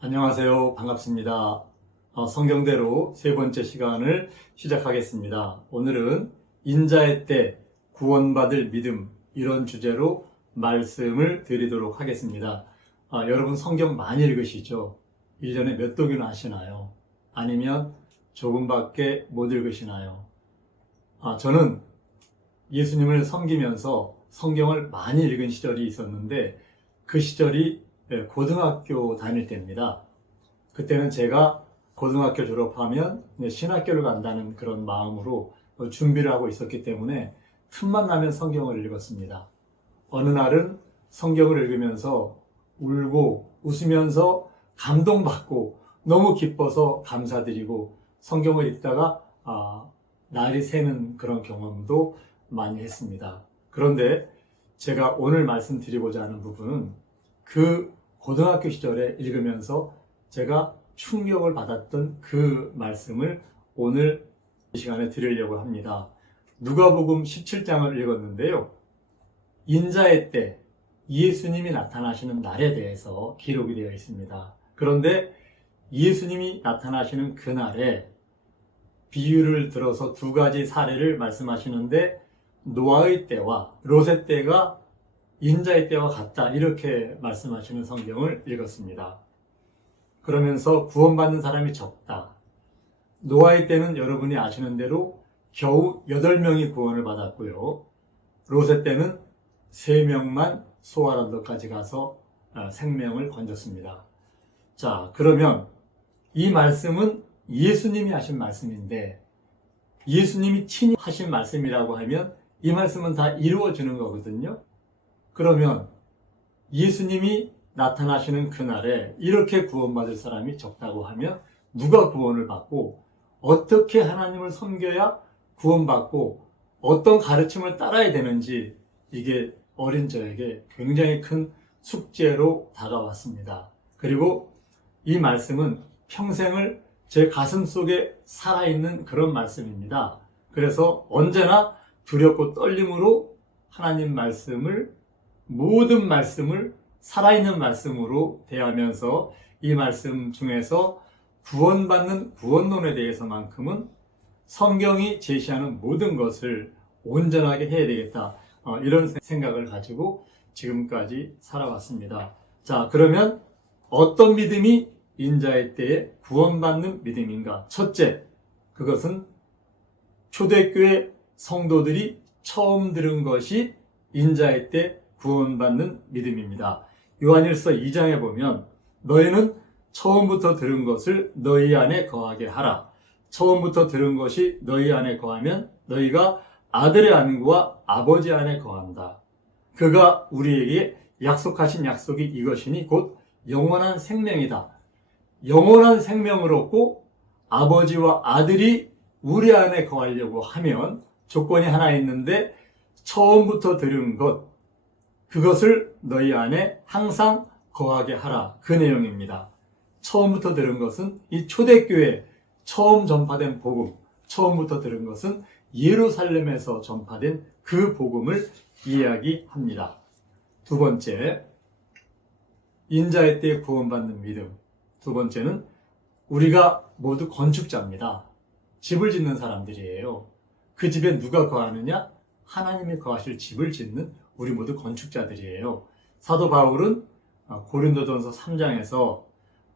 안녕하세요. 반갑습니다. 성경대로 세 번째 시간을 시작하겠습니다. 오늘은 인자의 때 구원받을 믿음, 이런 주제로 말씀을 드리도록 하겠습니다. 여러분 성경 많이 읽으시죠? 1년에 몇 독이나 하시나요? 아니면 조금밖에 못 읽으시나요? 저는 예수님을 섬기면서 성경을 많이 읽은 시절이 있었는데 그 시절이 고등학교 다닐 때입니다. 그때는 제가 고등학교 졸업하면 신학교를 간다는 그런 마음으로 준비를 하고 있었기 때문에 틈만 나면 성경을 읽었습니다. 어느 날은 성경을 읽으면서 울고 웃으면서 감동받고 너무 기뻐서 감사드리고 성경을 읽다가 날이 새는 그런 경험도 많이 했습니다. 그런데 제가 오늘 말씀드리고자 하는 부분은 그 고등학교 시절에 읽으면서 제가 충격을 받았던 그 말씀을 오늘 이 시간에 드리려고 합니다. 누가복음 17장을 읽었는데요. 인자의 때 예수님이 나타나시는 날에 대해서 기록이 되어 있습니다. 그런데 예수님이 나타나시는 그날에 비유를 들어서 두 가지 사례를 말씀하시는데 노아의 때와 롯의 때가 인자의 때와 같다, 이렇게 말씀하시는 성경을 읽었습니다. 그러면서 구원받는 사람이 적다. 노아의 때는 여러분이 아시는 대로 겨우 8명이 구원을 받았고요. 롯의 때는 3명만 소아란도까지 가서 생명을 건졌습니다. 자, 그러면 이 말씀은 예수님이 하신 말씀인데 예수님이 친히 하신 말씀이라고 하면 이 말씀은 다 이루어지는 거거든요. 그러면 예수님이 나타나시는 그날에 이렇게 구원받을 사람이 적다고 하면 누가 구원을 받고 어떻게 하나님을 섬겨야 구원받고 어떤 가르침을 따라야 되는지, 이게 어린 저에게 굉장히 큰 숙제로 다가왔습니다. 그리고 이 말씀은 평생을 제 가슴 속에 살아있는 그런 말씀입니다. 그래서 언제나 두렵고 떨림으로 하나님 말씀을, 모든 말씀을 살아있는 말씀으로 대하면서 이 말씀 중에서 구원받는 구원론에 대해서만큼은 성경이 제시하는 모든 것을 온전하게 해야 되겠다, 이런 생각을 가지고 지금까지 살아왔습니다. 자, 그러면 어떤 믿음이 인자의 때에 구원받는 믿음인가? 첫째, 그것은 초대교회 성도들이 처음 들은 것이 인자의 때 구원받는 믿음입니다. 요한일서 2장에 보면 너희는 처음부터 들은 것을 너희 안에 거하게 하라. 처음부터 들은 것이 너희 안에 거하면 너희가 아들의 안과 아버지 안에 거한다. 그가 우리에게 약속하신 약속이 이것이니 곧 영원한 생명이다. 영원한 생명을 얻고 아버지와 아들이 우리 안에 거하려고 하면 조건이 하나 있는데, 처음부터 들은 것, 그것을 너희 안에 항상 거하게 하라, 그 내용입니다. 처음부터 들은 것은 이 초대교회 처음 전파된 복음, 처음부터 들은 것은 예루살렘에서 전파된 그 복음을 이야기합니다. 두 번째, 인자의 때 구원받는 믿음. 두 번째는 우리가 모두 건축자입니다. 집을 짓는 사람들이에요. 그 집에 누가 거하느냐? 하나님이 거하실 집을 짓는 우리 모두 건축자들이에요. 사도 바울은 고린도전서 3장에서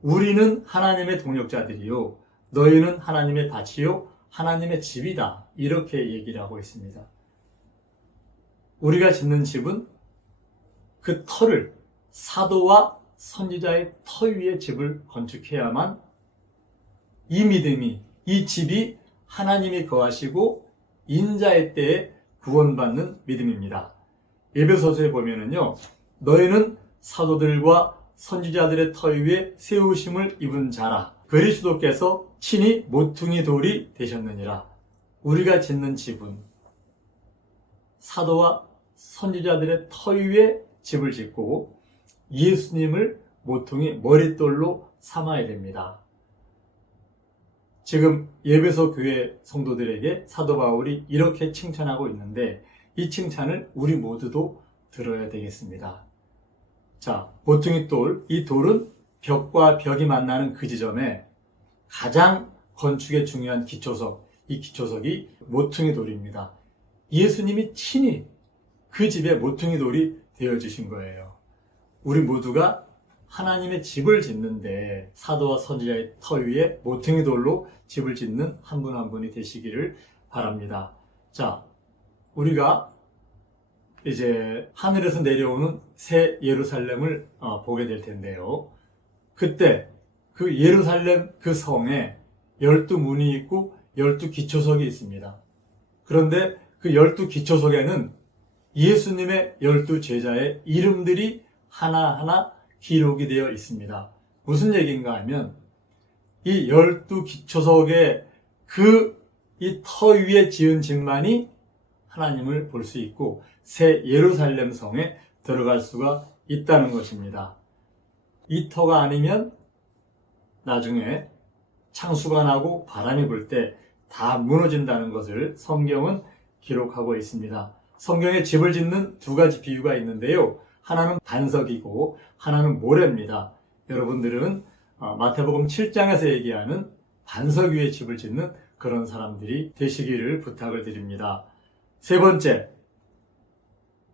우리는 하나님의 동역자들이요 너희는 하나님의 밭이요 하나님의 집이다, 이렇게 얘기를 하고 있습니다. 우리가 짓는 집은 그 터를, 사도와 선지자의 터 위에 집을 건축해야만 이 믿음이, 이 집이 하나님이 거하시고 인자의 때에 구원받는 믿음입니다. 에베소서에 보면은요, 너희는 사도들과 선지자들의 터 위에 세우심을 입은 자라. 그리스도께서 친히 모퉁이 돌이 되셨느니라. 우리가 짓는 집은 사도와 선지자들의 터 위에 집을 짓고 예수님을 모퉁이 머릿돌로 삼아야 됩니다. 지금 에베소 교회 성도들에게 사도 바울이 이렇게 칭찬하고 있는데 이 칭찬을 우리 모두도 들어야 되겠습니다. 자, 모퉁이 돌, 이 돌은 벽과 벽이 만나는 그 지점에 가장 건축에 중요한 기초석, 이 기초석이 모퉁이 돌입니다. 예수님이 친히 그 집에 모퉁이 돌이 되어주신 거예요. 우리 모두가 하나님의 집을 짓는데 사도와 선지자의 터 위에 모퉁이 돌로 집을 짓는 한 분 한 분이 되시기를 바랍니다. 자, 우리가 이제 하늘에서 내려오는 새 예루살렘을 보게 될 텐데요. 그때 그 예루살렘 그 성에 12문이 있고 12기초석이 있습니다. 그런데 그 12기초석에는 예수님의 12제자의 이름들이 하나하나 기록이 되어 있습니다. 무슨 얘기인가 하면 이 12기초석의 이 터 위에 지은 집만이 하나님을 볼 수 있고 새 예루살렘 성에 들어갈 수가 있다는 것입니다. 이 터가 아니면 나중에 창수가 나고 바람이 불 때 다 무너진다는 것을 성경은 기록하고 있습니다. 성경에 집을 짓는 두 가지 비유가 있는데요. 하나는 반석이고 하나는 모래입니다. 여러분들은 마태복음 7장에서 얘기하는 반석 위에 집을 짓는 그런 사람들이 되시기를 부탁을 드립니다. 세 번째,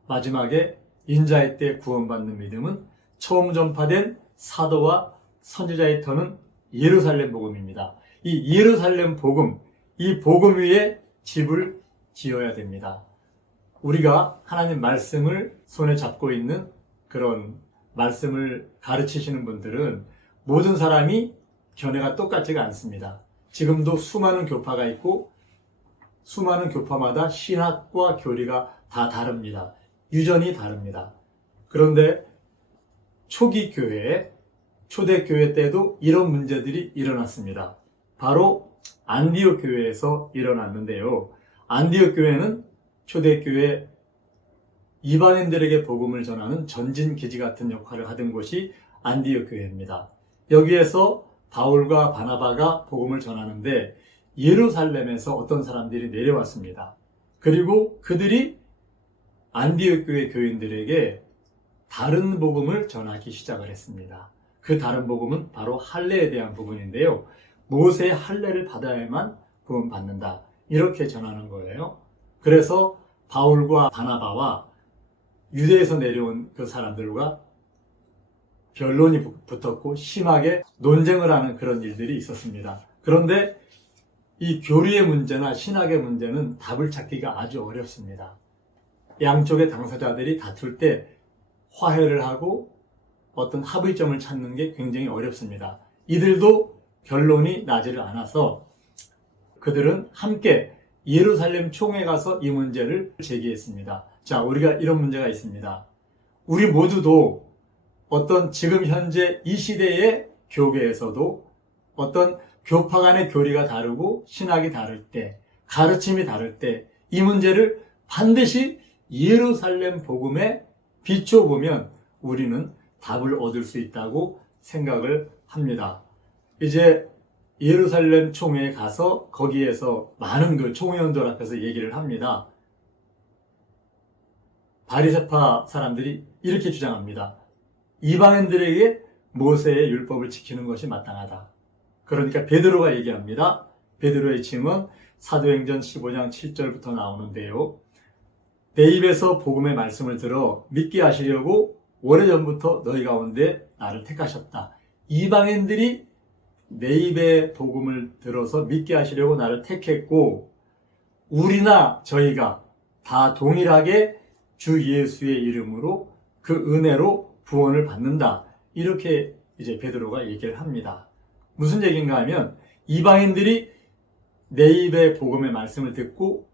마지막에 인자의 때 구원받는 믿음은 처음 전파된 사도와 선지자의 터는 예루살렘 복음입니다. 이 예루살렘 복음, 이 복음 위에 집을 지어야 됩니다. 우리가 하나님 말씀을 손에 잡고 있는 그런 말씀을 가르치시는 분들은 모든 사람이 견해가 똑같지가 않습니다. 지금도 수많은 교파가 있고 수많은 교파마다 신학과 교리가 다 다릅니다. 유전이 다릅니다. 그런데 초기 교회, 초대교회 때도 이런 문제들이 일어났습니다. 바로 안디옥 교회에서 일어났는데요. 안디옥 교회는 초대교회 이방인들에게 복음을 전하는 전진기지 같은 역할을 하던 곳이 안디옥 교회입니다. 여기에서 바울과 바나바가 복음을 전하는데 예루살렘에서 어떤 사람들이 내려왔습니다. 그리고 그들이 안디옥 교회 교인들에게 다른 복음을 전하기 시작을 했습니다. 그 다른 복음은 바로 할례에 대한 부분인데요. 모세의 할례를 받아야만 구원 받는다. 이렇게 전하는 거예요. 그래서 바울과 바나바와 유대에서 내려온 그 사람들과 변론이 붙었고 심하게 논쟁을 하는 그런 일들이 있었습니다. 그런데 이 교리의 문제나 신학의 문제는 답을 찾기가 아주 어렵습니다. 양쪽의 당사자들이 다툴 때 화해를 하고 어떤 합의점을 찾는 게 굉장히 어렵습니다. 이들도 결론이 나지를 않아서 그들은 함께 예루살렘 총회에 가서 이 문제를 제기했습니다. 자, 우리가 이런 문제가 있습니다. 우리 모두도 어떤 지금 현재 이 시대의 교계에서도 어떤 교파 간의 교리가 다르고 신학이 다를 때, 가르침이 다를 때 이 문제를 반드시 예루살렘 복음에 비춰보면 우리는 답을 얻을 수 있다고 생각을 합니다. 이제 예루살렘 총회에 가서 거기에서 많은 그 총회원들 앞에서 얘기를 합니다. 바리새파 사람들이 이렇게 주장합니다. 이방인들에게 모세의 율법을 지키는 것이 마땅하다. 그러니까 베드로가 얘기합니다. 베드로의 증언 사도행전 15장 7절부터 나오는데요. 내 입에서 복음의 말씀을 들어 믿게 하시려고 오래전부터 너희 가운데 나를 택하셨다. 이방인들이 내 입의 복음을 들어서 믿게 하시려고 나를 택했고 우리나 저희가 다 동일하게 주 예수의 이름으로 그 은혜로 구원을 받는다. 이렇게 이제 베드로가 얘기를 합니다. 무슨 얘기인가 하면 이방인들이 내 입의 복음의 말씀을 듣고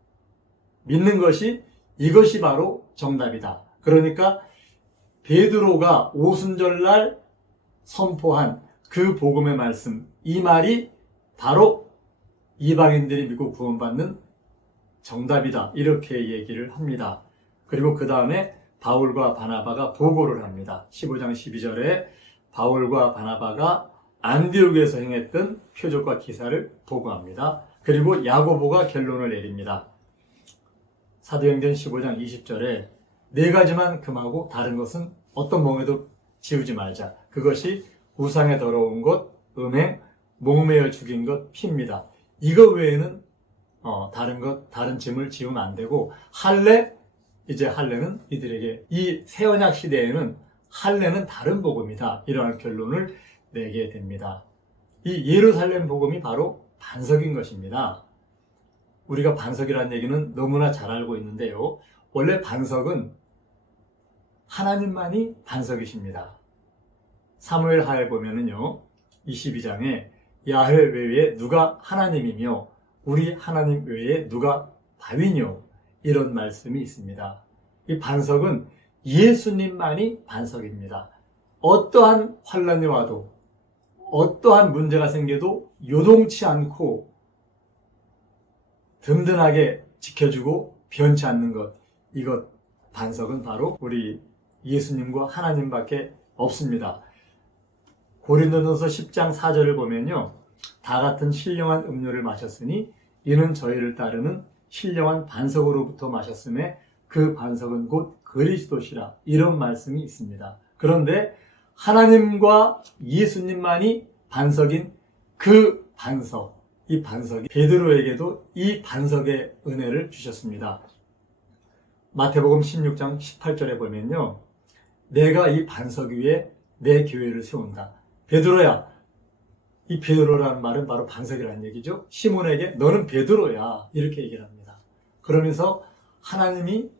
믿는 것이 이것이 바로 정답이다. 그러니까 베드로가 오순절날 선포한 그 복음의 말씀, 이 말이 바로 이방인들이 믿고 구원받는 정답이다. 이렇게 얘기를 합니다. 그리고 그 다음에 바울과 바나바가 보고를 합니다. 15장 12절에 바울과 바나바가 안디옥에서 행했던 표적과 기사를 보고합니다. 그리고 야고보가 결론을 내립니다. 사도행전 15장 20절에 네 가지만 금하고 다른 것은 어떤 멍에도 지우지 말자. 그것이 우상에 더러운 것, 음행, 목매어 죽인 것, 피입니다. 이거 외에는 다른 짐을 지우면 안 되고, 할례는 이들에게 이 새언약 시대에는 할례는 다른 복음이다. 이러한 결론을 내게 됩니다. 이 예루살렘 복음이 바로 반석인 것입니다. 우리가 반석이라는 얘기는 너무나 잘 알고 있는데요. 원래 반석은 하나님만이 반석이십니다. 사무엘하에 보면은요, 22장에 야훼 외에 누가 하나님이며 우리 하나님 외에 누가 바위뇨, 이런 말씀이 있습니다. 이 반석은 예수님만이 반석입니다. 어떠한 환란이 와도, 어떠한 문제가 생겨도 요동치 않고 든든하게 지켜주고 변치 않는 것, 이것 반석은 바로 우리 예수님과 하나님밖에 없습니다. 고린도전서 10장 4절을 보면요, 다 같은 신령한 음료를 마셨으니 이는 저희를 따르는 신령한 반석으로부터 마셨음에 그 반석은 곧 그리스도시라, 이런 말씀이 있습니다. 그런데 하나님과 예수님만이 반석인 그 반석, 이 반석이 베드로에게도 이 반석의 은혜를 주셨습니다. 마태복음 16장 18절에 보면요, 내가 이 반석 위에 내 교회를 세운다. 베드로야, 이 베드로라는 말은 바로 반석이라는 얘기죠. 시몬에게 너는 베드로야, 이렇게 얘기를 합니다. 그러면서 하나님이,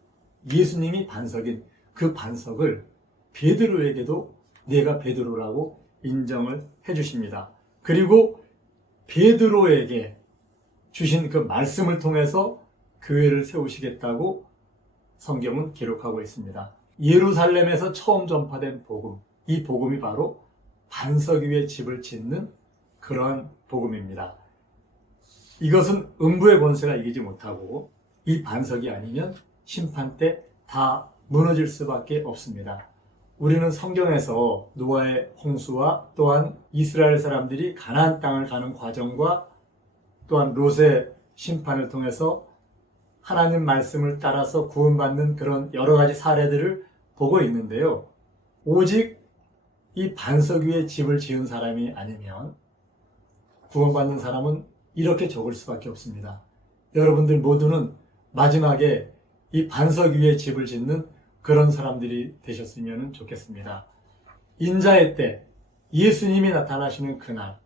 예수님이 반석인 그 반석을 베드로에게도 내가 베드로라고 인정을 해주십니다. 그리고 베드로에게 주신 그 말씀을 통해서 교회를 세우시겠다고 성경은 기록하고 있습니다. 예루살렘에서 처음 전파된 복음, 이 복음이 바로 반석 위에 집을 짓는 그러한 복음입니다. 이것은 음부의 권세가 이기지 못하고 이 반석이 아니면 심판 때 다 무너질 수밖에 없습니다. 우리는 성경에서 노아의 홍수와 또한 이스라엘 사람들이 가나안 땅을 가는 과정과 또한 롯의 심판을 통해서 하나님 말씀을 따라서 구원받는 그런 여러 가지 사례들을 보고 있는데요. 오직 이 반석 위에 집을 지은 사람이 아니면 구원받는 사람은 이렇게 적을 수밖에 없습니다. 여러분들 모두는 마지막에 이 반석 위에 집을 짓는 그런 사람들이 되셨으면 좋겠습니다. 인자의 때 예수님이 나타나시는 그날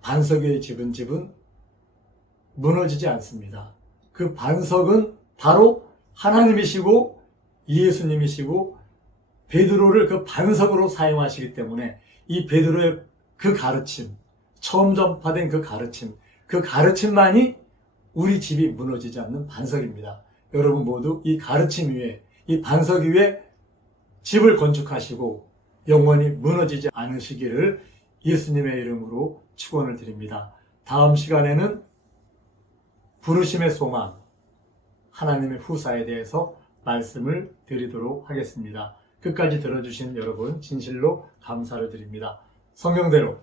반석 위에 집은 집은 무너지지 않습니다. 그 반석은 바로 하나님이시고 예수님이시고 베드로를 그 반석으로 사용하시기 때문에 이 베드로의 그 가르침, 처음 전파된 그 가르침만이 우리 집이 무너지지 않는 반석입니다. 여러분 모두 이 가르침 위에, 이 반석 위에 집을 건축하시고 영원히 무너지지 않으시기를 예수님의 이름으로 축원을 드립니다. 다음 시간에는 부르심의 소망, 하나님의 후사에 대해서 말씀을 드리도록 하겠습니다. 끝까지 들어주신 여러분 진실로 감사를 드립니다. 성경대로